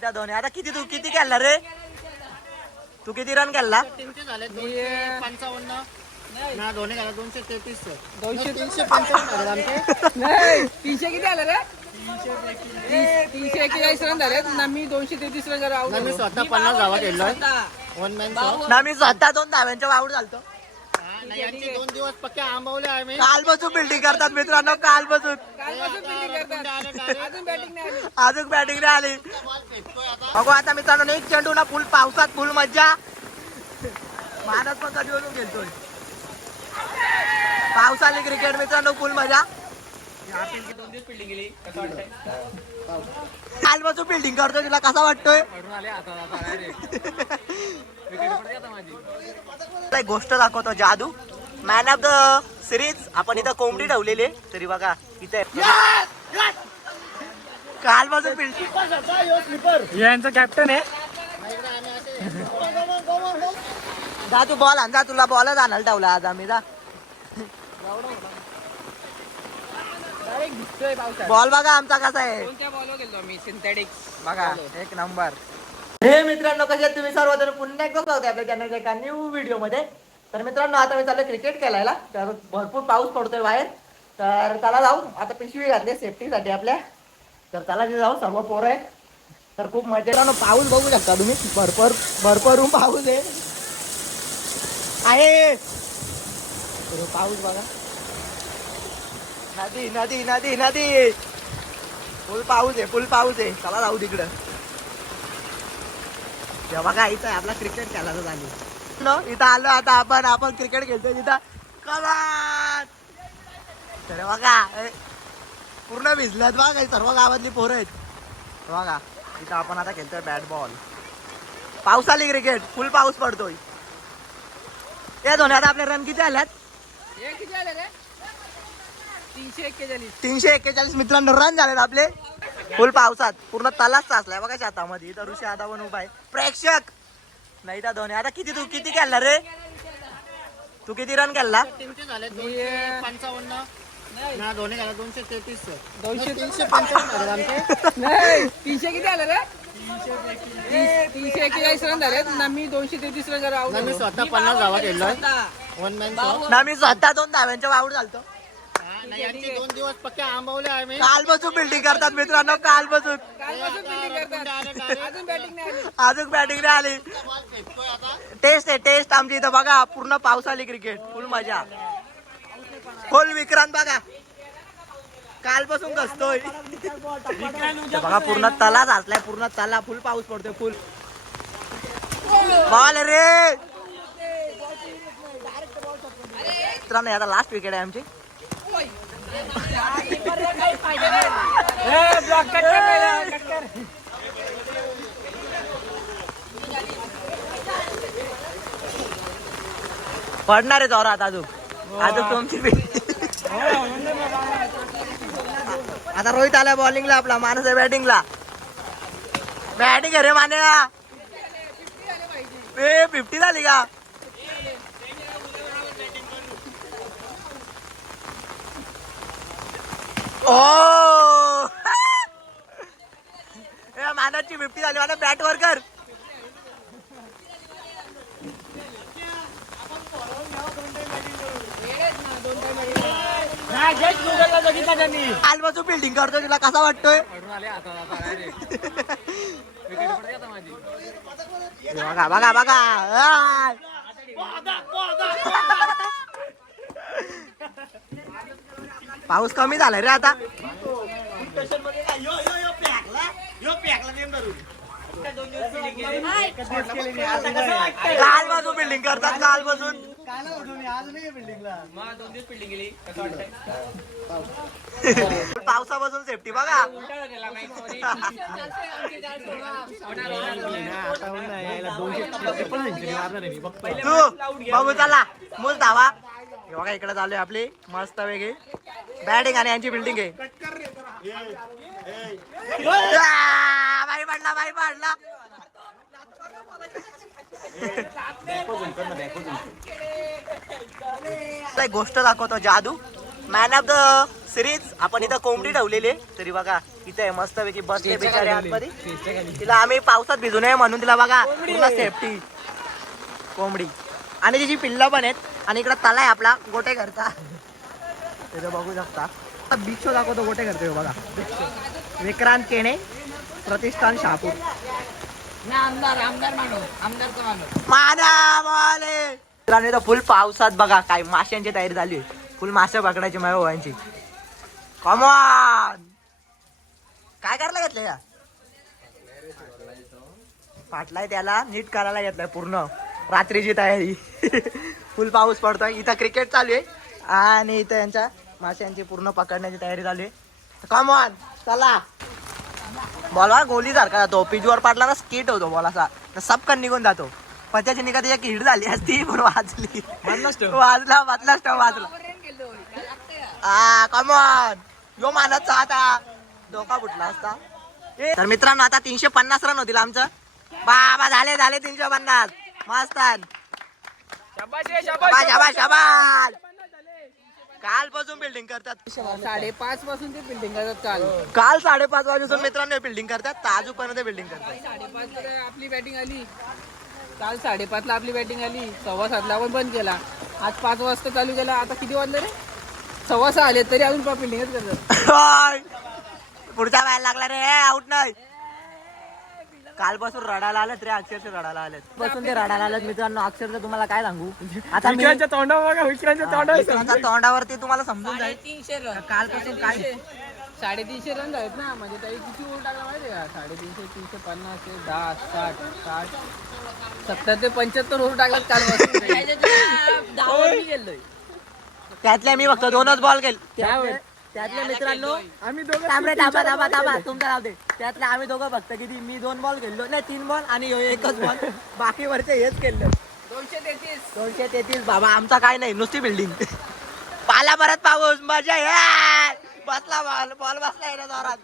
धोनी आता किती खेळला रे तू किती रन केला 55 ना धोनी झाला 233 300 किती आलं रे 341 रन झाले ना मी 233 रन आउट मी स्वतः 50 धावा केलोय वन मॅन ना मी स्वतः 2 धाव्यांच्या आउट झालतो यांचे 2 दिवस पक्के आंबवले आहे मी कालपासून बिल्डिंग करतात मित्रांनो कालपासून अजून बॅटिंग नाही आली अजून बॅटिंग नाही आली बघू आता मित्रांनो एक चेंडू ना फुल पावसात फुल मज्जा मानस पण कधी वरून खेळतोय पावसाली क्रिकेट मित्रांनो फुल मजा कालपासून बिल्डिंग करतोय तुला कसा वाटतोय एक गोष्ट दाखवतो जादू मॅन ऑफ द सिरीज आपण इथं कोंबडी ठेवलेली तरी बघा इथे कालपासून बिल्डिंग यांचं कॅप्टन आहे जा तू बॉल आण जा तुला बॉलच आणायला ठेवला आज आम्ही जा बॉल बघा आमचा कसा आहे कोणत्या बॉलवर गेलो मी सिंथेटिक बघा एक नंबर हे मित्रांनो कसे आहेत तुम्ही सर्वजण पुन्हा एकदा स्वागत आहे आपल्या चॅनलच्या एका न्यू व्हिडिओ मध्ये तर मित्रांनो आता मी चाललो क्रिकेट खेळायला तर भरपूर पाऊस पडतोय बाहेर तर त्याला जाऊ आता पिशवी घातली सेफ्टीसाठी आपल्या तर त्याला जे जाऊ सर्व पोरं आहेत तर खूप मजा पाऊस बघू शकता तुम्ही भरभरून पाऊस आहे पाऊस बघा नदी नदी नदी नदी फुल पाऊस आहे चला जाऊ तिकडं जेव्हा काय इथं आपला क्रिकेट खेळायला झाली इथं आलो आता आपण क्रिकेट खेळतोय तिथं कमान तर बघा पूर्ण भिजल्यात बघा सर्व गावातली पोरं आहेत बघा इथं आपण आता खेळतोय बॅट बॉल पावसाली क्रिकेट फुल पाऊस पडतोय या दोन्ही आता आपले रन किती आल्यात 341 मित्रांनो रन झालेत आपले फुल पावसात पूर्ण तलाच साचलाय बघा शेतामध्ये इथं ऋषी आता पण उभा आहे प्रेक्षक नाही तर धोनी आता किती खेळला रे तू किती रन केला 55 ना धोनी झाला 233 300 किती आलं रे 341 रन झाले ना मी 233 रन आउट मी स्वतः 50 धावा केलोय वन मॅन ना मी स्वतः 2 धाव्यांच्या आउट झालतो यांचे 2 दिवस पक्के आंबवले आहे मी कालपासून बिल्डिंग करतात मित्रांनो कालपासून अजून बॅटिंग नाही आली अजून बॅटिंग नाही आली टेस्ट आमची इथं बघा पूर्ण पावसाली क्रिकेट फुल मजा फुल विक्रांत बघा कालपासून कसतोय बघा पूर्ण तला साचलाय पूर्ण तला फुल पाऊस पडतोय फुल बॉल रे मित्रांनो आता लास्ट विकेट आहे आमची पडणार आहे जोरात अजून तुमची आता रोहित आला बॉलिंगला आपला माणूस आहे बॅटिंगला बॅटिंग अरे मान्या 50 झाली का ओ मानाची 50 झाली मला बॅट वर कर कालपासून बिल्डिंग करतोय तुला कसा वाटतोय बघा पाऊस कमी झालाय रे आता कालपासून बिल्डिंग करतात कालपासून पावसापासून सेफ्टी बघा तू बघू चला मूल धावा बघा इकडे चालू आहे आपली मस्त वेगळी बॅटिंग आणि यांची बिल्डिंग आहे बाई पडला एक गोष्ट दाखवतो जादू मॅन ऑफ द सिरीज आपण इथं कोंबडी ठेवलेली आहे. तरी बघा इथे मस्तपैकी बसले बिचारे आतमध्ये. तिला आम्ही पावसात भिजू नये म्हणून तिला बघा पूर्ण सेफ्टी कोंबडी. आणि तिची पिल्लं पण आहेत. आणि इकडं तला आहे आपला गोटे घरचा. तिथं बघू शकता बीच शो दाखवतो गोटे घरचे बघा. विक्रांत केणे प्रतिष्ठान शहापूर. मित्रांनो इथं फुल पावसात बघा काय माशांची तयारी झाली आहे. फुल मासे पकडायची माझ्या भावांची. कमॉन काय करायला घेतलंय का फाटलाय त्याला नीट करायला घेतलाय पूर्ण रात्रीची तयारी. फुल पाऊस पडतोय. इथं क्रिकेट चालू आहे आणि इथं यांच्या माशांची पूर्ण पकडण्याची तयारी चालू आहे. कमॉन चला. बॉल गोली सारखा जातो. पिचवर पाडला ना स्किट होतो बॉल असा सबकन निघून जातो. पच्याची निघा एक हिट झाली असती पण वाजली. वाजला. कमॉन यो मानतचा आता डोका फुटला असता. तर मित्रांनो आता 350 रन होतील आमचं. बाबा झाले 350 मस्त. शाबाश कालपासून बिल्डिंग करतात. 5:30 पासून ते बिल्डिंग करतात. काल 5:30 वाजेपासून मित्रांनो बिल्डिंग करतात. ताजूपर्यंत बिल्डिंग करतात. 5:30 ला आपली बॅटिंग आली. काल 5:30 ला आपली बॅटिंग आली. 7:15 ला आपण बंद केला. आज 5 वाजता चालू केला. आता किती वाजले रे 6:15 आले तरी अजून बिल्डिंगच करतात. पुढचा व्हायला लागला रे आउट नाही. कालपासून रडायला आलेत रे अक्षरशः रडायला आलेत. पासून ते रडायला आलेत मित्रांनो. अक्षरशः तुम्हाला काय सांगू आता मित्रांच्या तोंडावरती तुम्हाला समजून जाईल. 350 रन कालपासून काय 350 रन आहेत ना. म्हणजे तरी किती ओव्हर टाकला माहिती का 350 350 10 60 60 70 ते 75 ओव्हर टाकलात कालपासून. त्यातले मी फक्त 2च बॉल केले. त्यातले मित्रांनो आम्ही दोघं तुमचा राहते. त्यातले आम्ही दोघं फक्त किती मी 2 बॉल खेळलो नाही 3 बॉल आणि 1च बॉल. बाकी वरचे हेच खेळलो. 233 बाबा आमचा काय नाही नुसती बिल्डिंग. पाला परत पाऊस मजा यार. बसला बॉल बसला ना जोरात.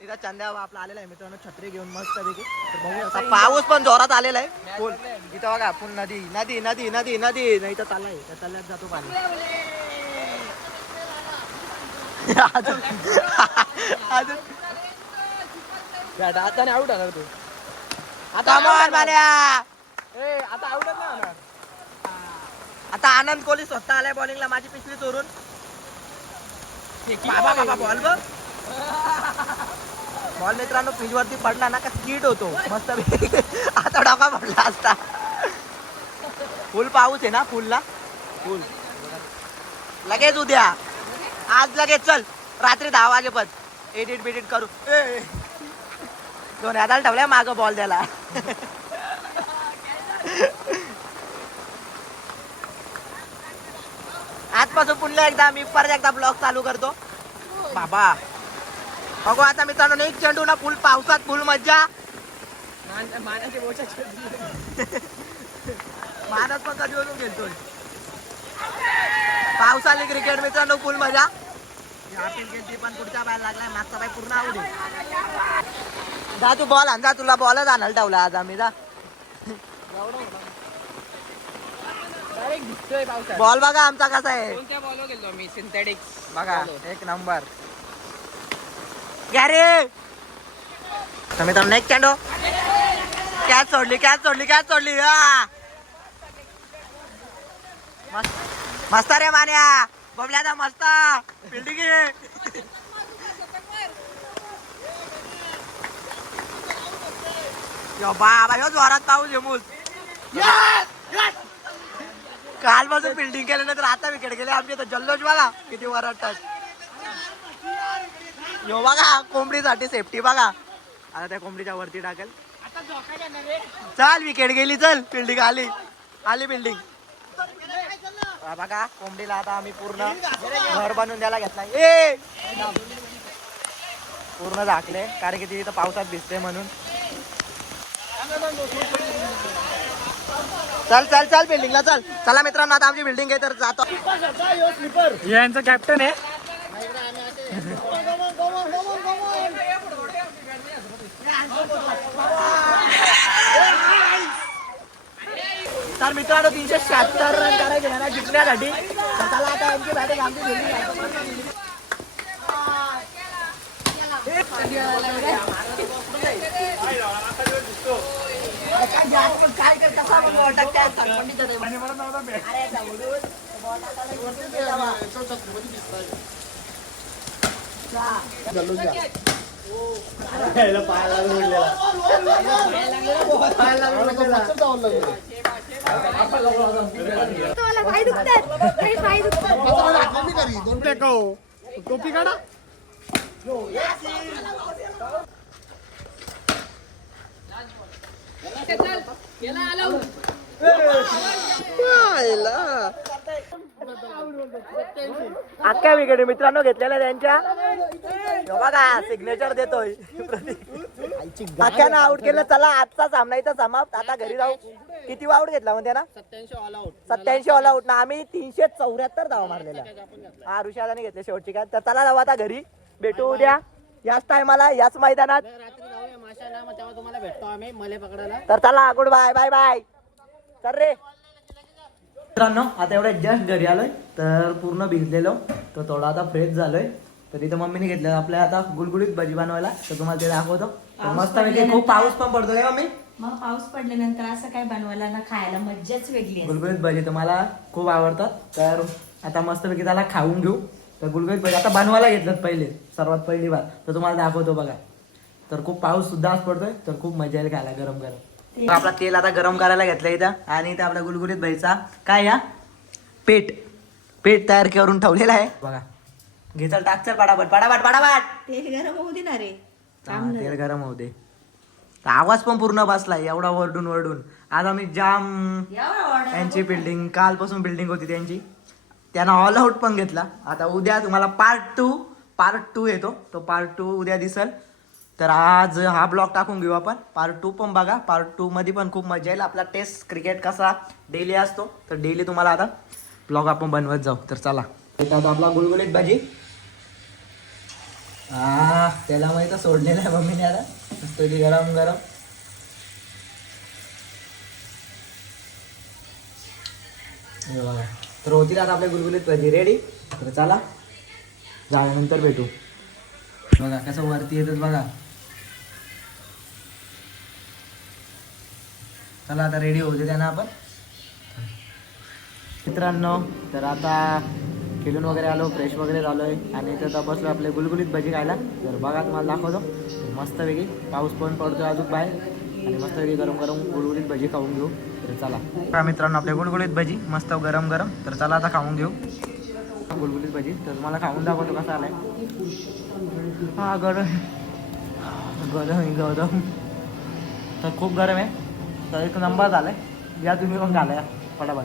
इथं चंद्या आपला आलेला आहे मित्रांनो छत्री घेऊन मस्त पैकी. बघू पाऊस पण जोरात आलेला आहे फुल. इथं बघा फुल नदी नदी नदी नदी नदी नाही तर चाललाय त्या तल्यात जातो पाणी. अजून आता नाही आउट होणार तू. आता आता आउट नाही होणार. आता आनंद कोहली स्वतः आलाय बॉलिंगला माझी पिशवी चोरून. बाबा बॉल बघ. बॉल मित्रांनो पिच वरती पडला ना का स्किट होतो मस्त. आता डोका पडला असता. फुल पाऊस आहे ना फुलला फुल. लगेच उद्या आज लगेच चल रात्री 10 वाजेपर्यंत एडिट बिडिट करू. 2 हाताला ठेवल्या माग बॉल द्यायला. आजपासून पुन्हा एकदा मी परत एकदा ब्लॉग चालू करतो बाबा. बघू आता मित्रांनो एक चेंडू ना फुल पावसात फुल मज्जा. मानस पण कधी वरून खेळतोय. पावसाळी क्रिकेट मित्रांनो फुल मजा. पण पुढच्या बाहेर लागलाय मागचा बाय पूर्ण आवडे. जा तू बॉल आण जा. तुला बॉलच आणायला ठेवला आज आम्ही. जा बॉल बघा आमचा कसा आहे. कोणत्या बॉलवर गेलो मी सिंथेटिक बघा 1 नंबर. घ्या रे. तर मित्रांनो एक चेंडू कॅच सोडली. मस्त रे मान्या बबल्याचा मस्त फिल्डिंग. बाबा यो जोरात पाऊस येमूल. कालपासून फिल्डिंग केल्यानंतर आता विकेट गेले आमचे. तर जल्लोष बघा किती वरटतात. यो बघा कोंबडीसाठी सेफ्टी बघा. आता त्या कोंबडीच्या वरती टाकेल. चल विकेट गेली. चल फिल्डिंग आली बिल्डिंग. बघा कोंबडीला आता आम्ही पूर्ण घर बनवून द्यायला घेतलाय. पूर्ण झाकले कारण की ती इथं पावसात भिजते म्हणून. चल बिल्डिंगला चल. चला मित्रांनो आता आमची बिल्डिंग आहे तर जातो. यांचा कॅप्टन आहे. तर मित्रांनो 376 रन करायचे ना जिंकण्यासाठी. तर चला आता आमची बॅटिंग आमची fielding आहे. काय कर कसा आपण ball टाकताय? सरपंच आहे. अरे जाऊन ball टाकायला वरती दे बाबा. तुम्हाला पाय दुखतात काही पाय दुखतात टोपी काढा. अख्ख्या विकेट मित्रांनो घेतलेल्या त्यांच्या हे बघा सिग्नेचर देतोय अख्ख्यानं आउट केलं. चला आजचा सामना इथं समाप्त. आता घरी जाऊ. किती आउट घेतला म्हणते ना? 87 ऑल आउट ना. आम्ही 374 धावा मारलेल्या. हा ऋषादाने घेतले शेवटची काय. तर चला जाऊ आता घरी. भेटू उद्या याच टायमाला याच मैदानात. रात्री जाऊया माशाला, मग तेव्हा तुम्हाला भेटतो आम्ही मले पकडायला. तर चला गुड बाय बाय बाय. चल रे मित्रांनो आता एवढ्या जस्ट घरी आलोय. तर पूर्ण भिजलेलो तर थोडा आता फ्रेश झालोय. तर इथं मम्मीने घेतलं आपल्या आता गुलगुलीत भजी बनवायला. तर तुम्हाला ते दाखवतो. तर मस्त खूप पाऊस पण पडतोय मम्मी. मग पाऊस पडल्यानंतर असं काय बनवायला ना खायला मज्जाच वेगळी आहे. गुलगुलीत भजी तुम्हाला खूप आवडतात. तर आता मस्तपैकी त्याला खाऊन घेऊ. तर गुलगुलीत भजी आता बनवायला घेतलं पहिले सर्वात पहिली बार. तर तुम्हाला दाखवतो बघा. तर खूप पाऊस सुद्धा आज पडतोय. तर खूप मजा येईल खायला गरम गरम. तर आपला तेल आता गरम करायला घेतलं इथं. आणि इथं आपला गुलगुलीत भजीचा काय या पेट तयार करून ठेवलेला आहे बघा. घे चल टाक चल पटापट पटापट पटापट. तेल गरम होऊ दे ना रे. हा, तेल गरम होऊ दे. तर आवाज पण पूर्ण बसलाय एवढा वरडून. आज आम्ही जाम यांची बिल्डिंग कालपासून बिल्डिंग होती त्यांची. त्यांना ऑल आउट पण घेतला. आता उद्या तुम्हाला पार्ट टू येतो. तो पार्ट 2 उद्या दिसल. तर आज हा ब्लॉग टाकून घेऊ आपण. पार्ट 2 पण बघा. पार्ट 2 मध्ये पण खूप मजा येईल. आपला टेस्ट क्रिकेट कसा डेली असतो. तर डेली तुम्हाला आता ब्लॉग आपण बनवत जाऊ. तर चला इथं आता आपला गुलगुलीत भाजी. त्याला माहित सोडलेला आहे मम्मीने आता. मस्त गरम गरम. हे बघा. तर होतील आता आपल्या गुलगुलीत भाजी रेडी. तर चला झाल्यानंतर भेटू. बघा कसं वरती येतात बघा. चला आता रेडी होऊ दे त्यांना आपण. मित्रांनो तर आता खेळून वगैरे आलो फ्रेश वगैरे झालोय. आणि इथं बसलो आपले गुलगुलीत भजी खायला. तर बघा तुम्हाला दाखवतो. मस्तपैकी पाऊस पण पडतोय अजून बाहेर. आणि मस्तपैकी गरम गरम गुलगुलीत भजी खाऊन घेऊ. तर चला मित्रांनो आपले गुलगुलीत भजी मस्त गरम गरम. तर चला आता खाऊन घेऊ गुलगुलीत भजी. तर तुम्हाला खाऊन दाखवतो कसा आलाय. हा गरम तर खूप गरम आहे. तर एक नंबर झालाय. या तुम्ही पण घालाय फटाफट.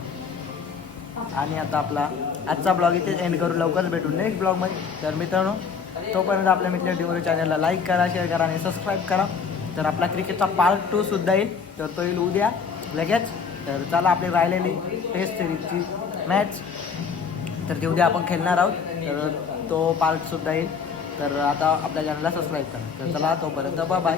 आणि आता आपला आजचा ब्लॉग इथे एंड करू. लवकरच भेटू नेक्स्ट ब्लॉगमध्ये. तर मित्रांनो तोपर्यंत आपल्या मित्र डिवोरी चॅनलला लाईक करा, शेअर करा आणि सबस्क्राईब करा. तर आपला क्रिकेटचा पार्ट 2 सुद्धा येईल. तर तो येईल उद्या लगेच. तर चला आपली राहिलेली टेस्ट सिरीजची मॅच तर ती उद्या आपण खेळणार आहोत. तर तो पार्ट सुद्धा येईल. तर आता आपल्या चॅनलला सबस्क्राईब करा. तर चला तोपर्यंत बाय.